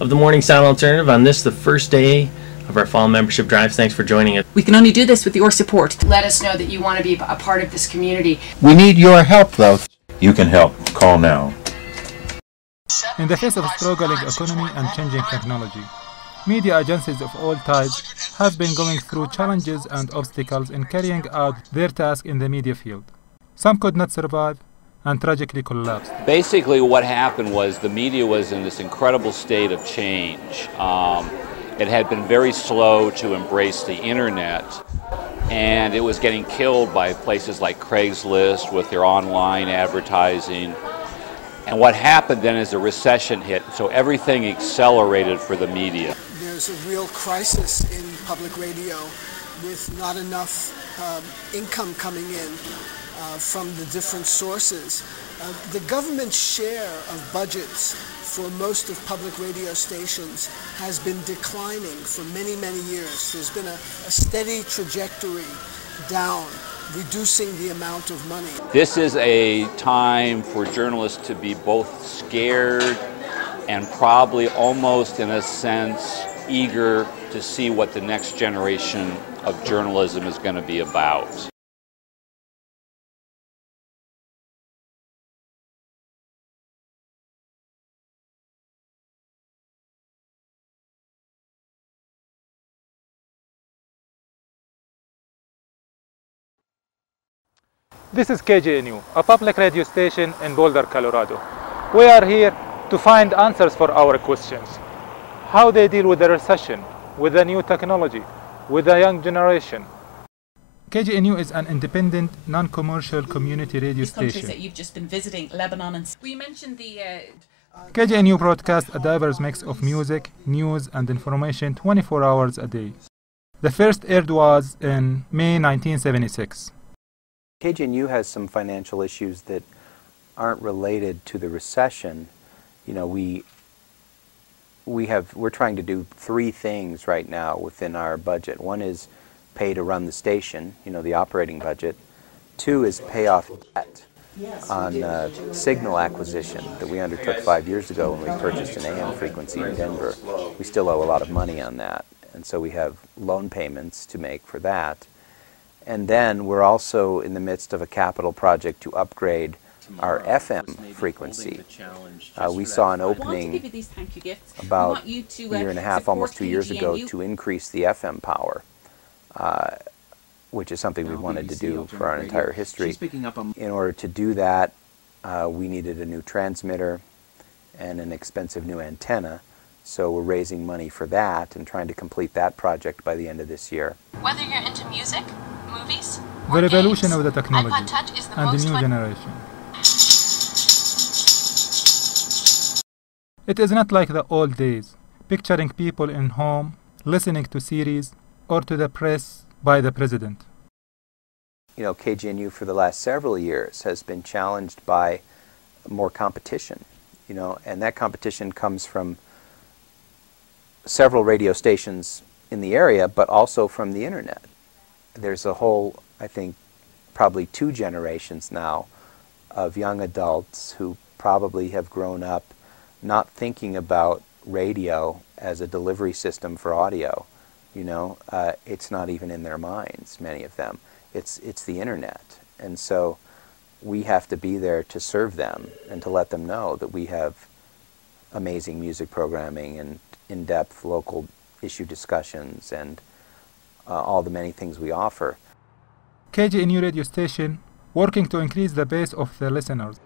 of the Morning Sound Alternative on this, the first day of our fall membership drive. Thanks for joining us. We can only do this with your support. Let us know that you want to be a part of this community. We need your help, though. You can help. Call now. In the face of a struggling economy and changing technology, media agencies of all types have been going through challenges and obstacles in carrying out their task in the media field. Some could not survive and tragically collapsed. Basically what happened was the media was in this incredible state of change. It had been very slow to embrace the internet, and it was getting killed by places like Craigslist with their online advertising. And what happened then is a recession hit, so everything accelerated for the media. There's a real crisis in public radio with not enough income coming in from the different sources. The government's share of budgets for most of public radio stations has been declining for many, many years. There's been a steady trajectory down, reducing the amount of money. This is a time for journalists to be both scared and probably almost in a sense eager to see what the next generation of journalism is going to be about. This is KGNU, a public radio station in Boulder, Colorado. We are here to find answers for our questions. How they deal with the recession, with the new technology, with the young generation. KGNU is an independent, non-commercial community radio station. Countries that you've just been visiting, Lebanon and... We mentioned the... KGNU broadcasts a diverse mix of music, news, and information 24 hours a day. The first aired was in May 1976. KGNU has some financial issues that aren't related to the recession. You know, we're trying to do three things right now within our budget. One is pay to run the station, you know, the operating budget. Two is pay off debt on signal acquisition that we undertook 5 years ago when we purchased an AM frequency in Denver. We still owe a lot of money on that, and so we have loan payments to make for that. And then we're also in the midst of a capital project to upgrade our FM frequency. We saw an opening about a year and a half, almost 2 years ago, to increase the FM power, which is something we wanted to do for our entire history. In order to do that, we needed a new transmitter and an expensive new antenna. So we're raising money for that and trying to complete that project by the end of this year. Whether you're into music, movies, the revolution of the technology and the new generation. It is not like the old days, picturing people in home, listening to series, or to the press by the president. You know, KGNU for the last several years has been challenged by more competition, you know, and that competition comes from several radio stations in the area, but also from the internet. There's a whole, I think, probably 2 generations now of young adults who probably have grown up not thinking about radio as a delivery system for audio. You know, it's not even in their minds, many of them. It's the internet. And so we have to be there to serve them and to let them know that we have amazing music programming and in-depth local issue discussions and all the many things we offer. KGNU radio station working to increase the base of the listeners.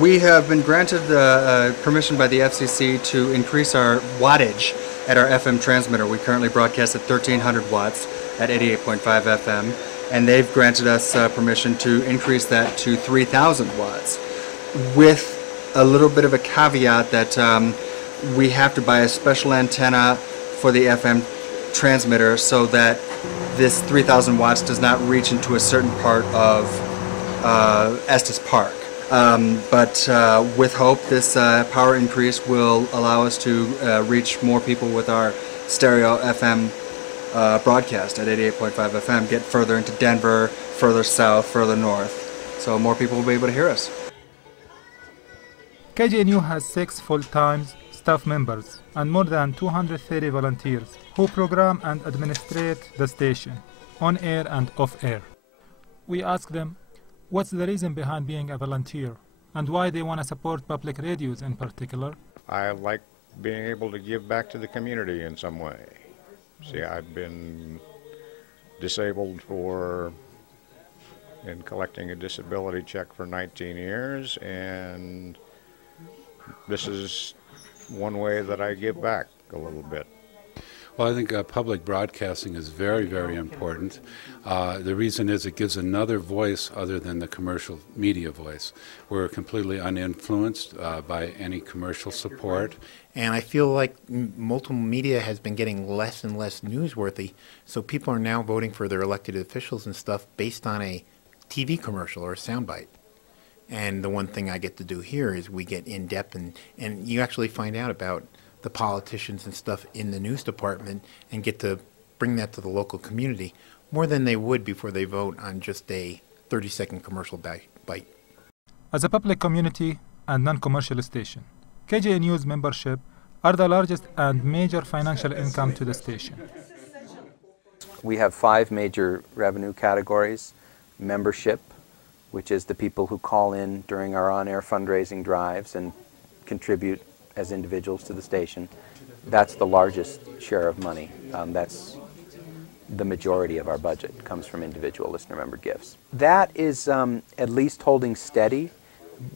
We have been granted the permission by the FCC to increase our wattage at our FM transmitter. We currently broadcast at 1,300 watts at 88.5 FM, and they've granted us permission to increase that to 3,000 watts with a little bit of a caveat that we have to buy a special antenna for the FM transmitter so that this 3,000 watts does not reach into a certain part of Estes Park. But with hope, this power increase will allow us to reach more people with our stereo FM broadcast at 88.5 FM, get further into Denver, further south, further north, so more people will be able to hear us. KGNU has 6 full-time staff members and more than 230 volunteers who program and administrate the station, on air and off air. We asked them what's the reason behind being a volunteer and why they want to support public radios in particular. I like being able to give back to the community in some way. See, I've been disabled in collecting a disability check for 19 years, and this is one way that I give back a little bit. Well, I think public broadcasting is very, very important. The reason is it gives another voice other than the commercial media voice. We're completely uninfluenced by any commercial support. And I feel like multiple media has been getting less and less newsworthy, so people are now voting for their elected officials and stuff based on a TV commercial or a soundbite. And the one thing I get to do here is we get in depth and you actually find out about the politicians and stuff in the news department and get to bring that to the local community more than they would before they vote on just a 30-second commercial bite. As a public community and non-commercial station, KJNU's membership are the largest and major financial income to the station. We have 5 major revenue categories. Membership, which is the people who call in during our on-air fundraising drives and contribute as individuals to the station. That's the largest share of money. That's the majority of our budget comes from individual listener member gifts. That is at least holding steady.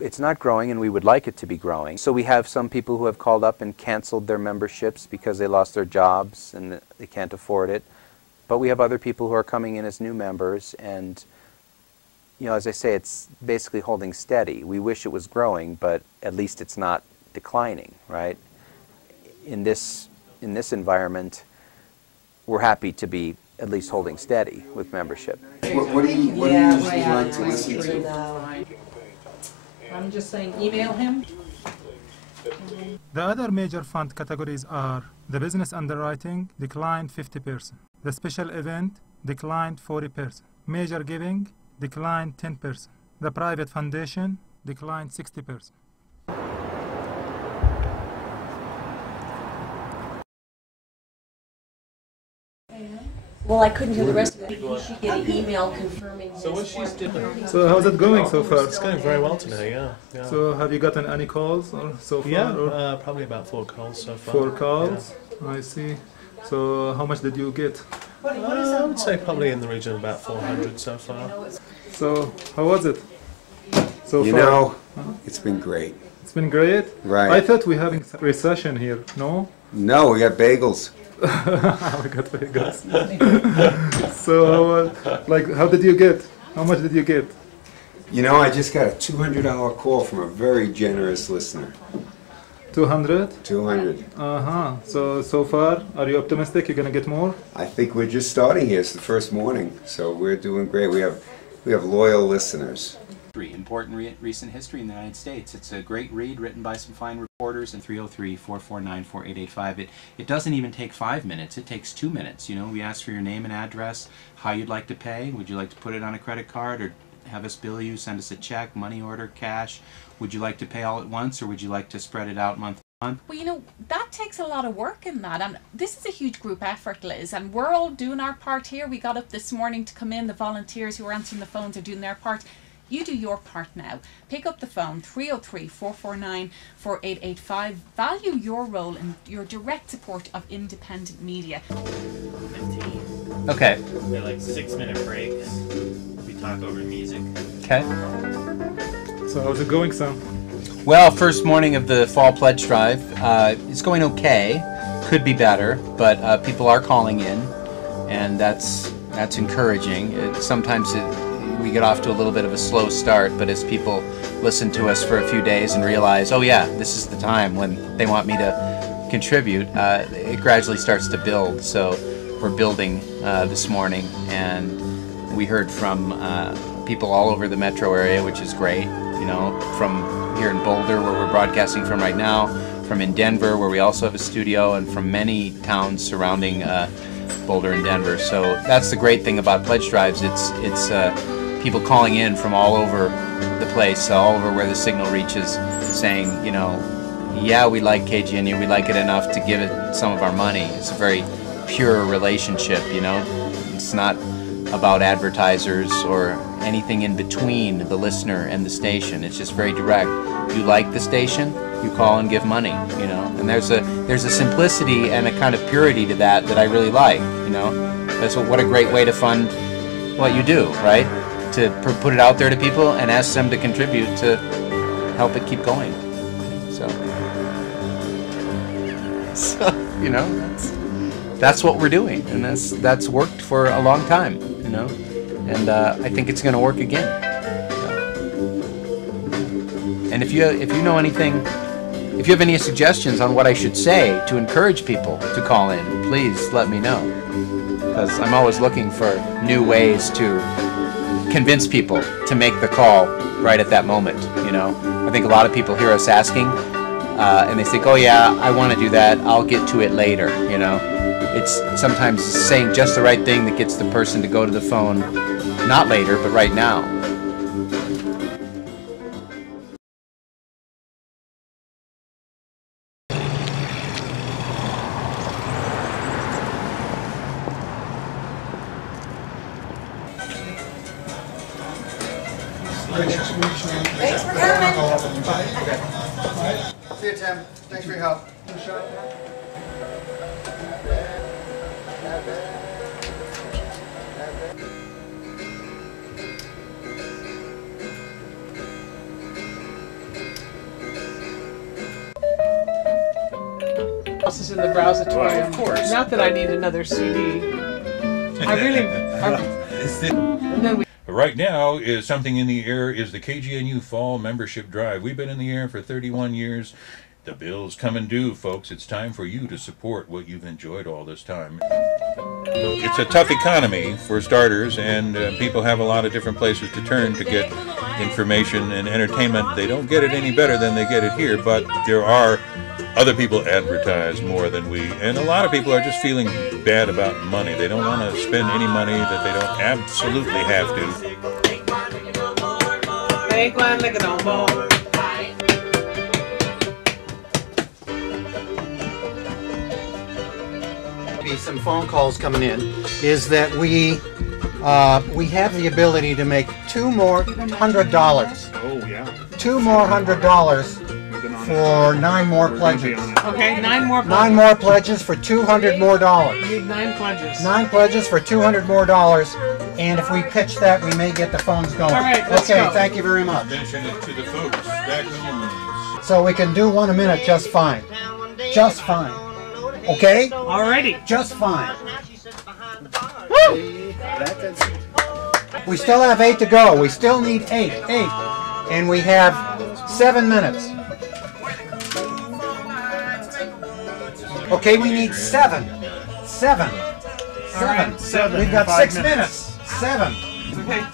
It's not growing, and we would like it to be growing. So we have some people who have called up and canceled their memberships because they lost their jobs and they can't afford it. But we have other people who are coming in as new members, and as I say, it's basically holding steady. We wish it was growing, but at least it's not declining, right? In this environment, we're happy to be at least holding steady with membership. What do you like to listen to? I'm just saying, email him. The other major fund categories are the business underwriting declined 50%, the special event declined 40%, major giving declined 10%, the private foundation declined 60%. Well, I couldn't hear the rest of it. You should get an email confirming. So what she's doing? So how's it going so far? It's going very well today, yeah. So have you gotten any calls so far? Yeah, probably about 4 calls so far. 4 calls? Yeah. I see. So how much did you get? I would say probably in the region of about 400 so far. So how was it so you far? Know, it's been great. It's been great? Right. I thought we're having a recession here, no? No, we got bagels. We got bagels. So how did you get? How much did you get? I just got a $200 call from a very generous listener. 200? 200. So far, are you optimistic you're gonna get more? I think we're just starting here. It's the first morning, so we're doing great. We have loyal listeners. Important recent history in the United States. It's a great read written by some fine reporters, and 303-449-4885. It doesn't even take 5 minutes. It takes 2 minutes. We ask for your name and address, how you'd like to pay. Would you like to put it on a credit card or have us bill you, send us a check, money order, cash? Would you like to pay all at once, or would you like to spread it out month to month? Well, that takes a lot of work in that, and this is a huge group effort, Liz, and we're all doing our part here. We got up this morning to come in. The volunteers who are answering the phones are doing their part. You do your part now. Pick up the phone, 303-449-4885. Value your role in your direct support of independent media. 15. Okay. They're like 6-minute breaks. We talk over music. Okay. So how's it going, Sam? Well, first morning of the Fall Pledge Drive. It's going okay. Could be better, but people are calling in, and that's encouraging. We get off to a little bit of a slow start, but as people listen to us for a few days and realize, oh yeah, this is the time when they want me to contribute, it gradually starts to build. So we're building this morning, and we heard from people all over the metro area, which is great. From here in Boulder, where we're broadcasting from right now, from in Denver, where we also have a studio, and from many towns surrounding Boulder and Denver. So that's the great thing about pledge drives. It's people calling in from all over the place, all over where the signal reaches, saying, yeah, we like KGNU, we like it enough to give it some of our money. It's a very pure relationship, you know. It's not about advertisers or anything in between the listener and the station. It's just very direct. You like the station, you call and give money, you know. And there's a simplicity and a kind of purity to that I really like, you know. That's what a great way to fund what you do, right? To put it out there to people and ask them to contribute to help it keep going. So you know, that's what we're doing, and that's worked for a long time, you know, and I think it's going to work again. And if you know anything, if you have any suggestions on what I should say to encourage people to call in, please let me know, because I'm always looking for new ways to convince people to make the call right at that moment, you know. I think a lot of people hear us asking, and they think, oh yeah, I want to do that, I'll get to it later, you know. It's sometimes saying just the right thing that gets the person to go to the phone, not later, but right now. Thanks for coming. See you, Tim. Thanks for your help. This is in the browsatorium. Well, of course. Not that I need another CD. I really. And then we. Right now is something in the air is the KGNU Fall Membership Drive. We've been in the air for 31 years. The bill's coming due, folks. It's time for you to support what you've enjoyed all this time. It's a tough economy for starters, and people have a lot of different places to turn to get information and entertainment. They don't get it any better than they get it here, but there are other people advertise more than we, and a lot of people are just feeling bad about money. They don't want to spend any money that they don't absolutely have to. Ain't going to look at no more. Some phone calls coming in is that we have the ability to make $2 more $100. Oh yeah. $2 more $100 for 9 more pledges. Okay, 9 more pledges. 9 more pledges for $200 more dollars. We need 9 pledges. 9 pledges for $200 more dollars, and if we pitch that, we may get the phones going. All right, let's okay, go. Thank you very much. Mention it to the folks back home. So we can do 1 a minute just fine. Just fine. Okay? Alrighty. Just fine. Woo! We still have 8 to go. We still need 8. And we have 7 minutes. Okay, we need 7. 7. Right, 7. We've got 6 minutes. 7. Okay.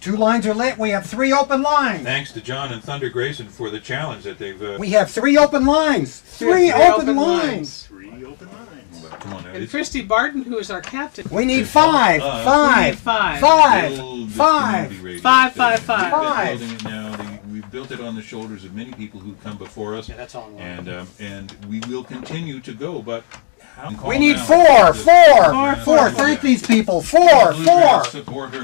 2 lines are lit. We have 3 open lines. Thanks to John and Thunder Grayson for the challenge that they've. We have 3 open lines. 3 open lines. 3 open lines. Come on now. And Christy Barton, who is our captain. We need 5. 5. We need 5. 5. Build this 5. community radio 5, station. 5, 5. We've been building it now. We've built it on the shoulders of many people who've come before us. Yeah, that's all. And we will continue to go, but. We need 4. 4. Thank these people. 4. 4.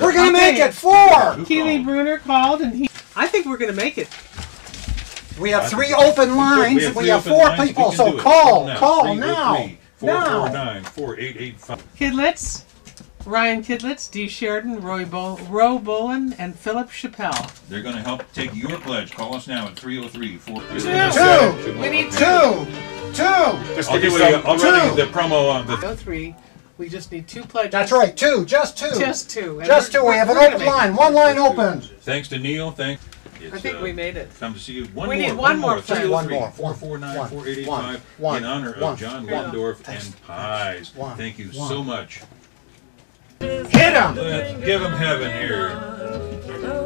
We're gonna make it. 4. Keely Bruner called, and I think we're gonna make it. We have 3 open lines. We have 4 people. So call now. 449-4885. Kidlitz, Ryan Kidlitz, Dee Sheridan, Ro Bolin, and Philip Chappelle. They're going to help take your pledge. Call us now at 303-4... 2. We need 2. 2. I'll run the promo on the... 3. We just need 2 pledges. That's right. 2. Just 2. Just 2. Just 2. We have an open line. 1 line open. Thanks to Neil. Thanks. I think we made it. Come to see you. We need one more pledge. 449-4885 in honor of John Wendorf and Pies. Thank you so much. Hit him! Let's give him heaven here.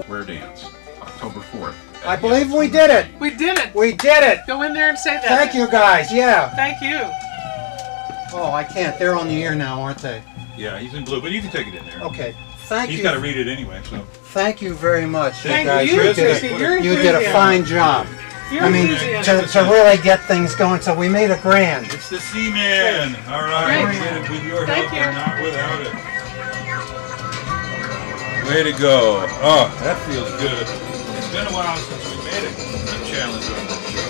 Rare Dance, October 4th. I believe we did it. We did it. We did it. Go in there and say that. Thank you, guys. Yeah. Thank you. Oh, I can't. They're on the air now, aren't they? Yeah, he's in blue, but you can take it in there. Okay. thank you. He's got to read it anyway, so. Thank you very much. Thank guys. you, You did a fine job. I mean, to really get things going, so we made a grand. It's the Seaman. All right, we did it with your help and not without it. Way to go. Oh, that feels good. It's been a while since we made a challenge on this show.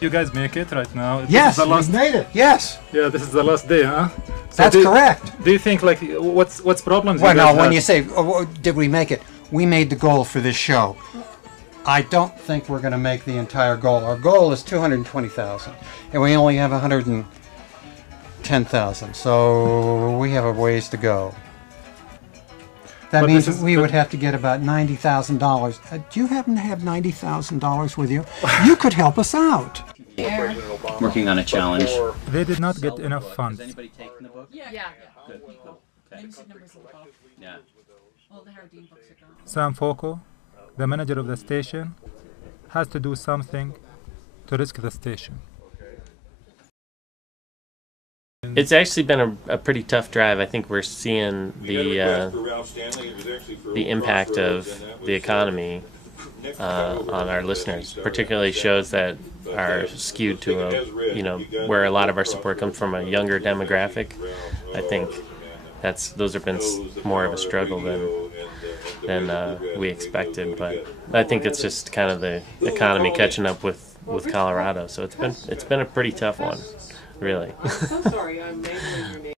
You guys make it right now? Yes, we made it. Yes. Yeah, this is the last day, huh? So That's correct. Do you think, like, what's problems? Well, you guys no, when have? you say, did we make it? We made the goal for this show. I don't think we're going to make the entire goal. Our goal is 220,000, and we only have 110,000, so we have a ways to go. That But means this is- we would have to get about $90,000. Do you happen to have $90,000 with you? You could help us out. Working on a challenge. They did not get enough funds. Yeah. Good. Limited numbers of the book. Yeah. All the Hardeen books are gone. Sam Foco, the manager of the station, has to do something to risk the station. It's actually been a pretty tough drive. I think we're seeing the impact of the economy on our listeners, particularly shows that are skewed to where a lot of our support comes from, a younger demographic. I think those have been more of a struggle than we expected, but I think it's just kind of the economy catching up with Colorado. So it's been a pretty tough one, really. I'm so sorry, I'm mangling your name.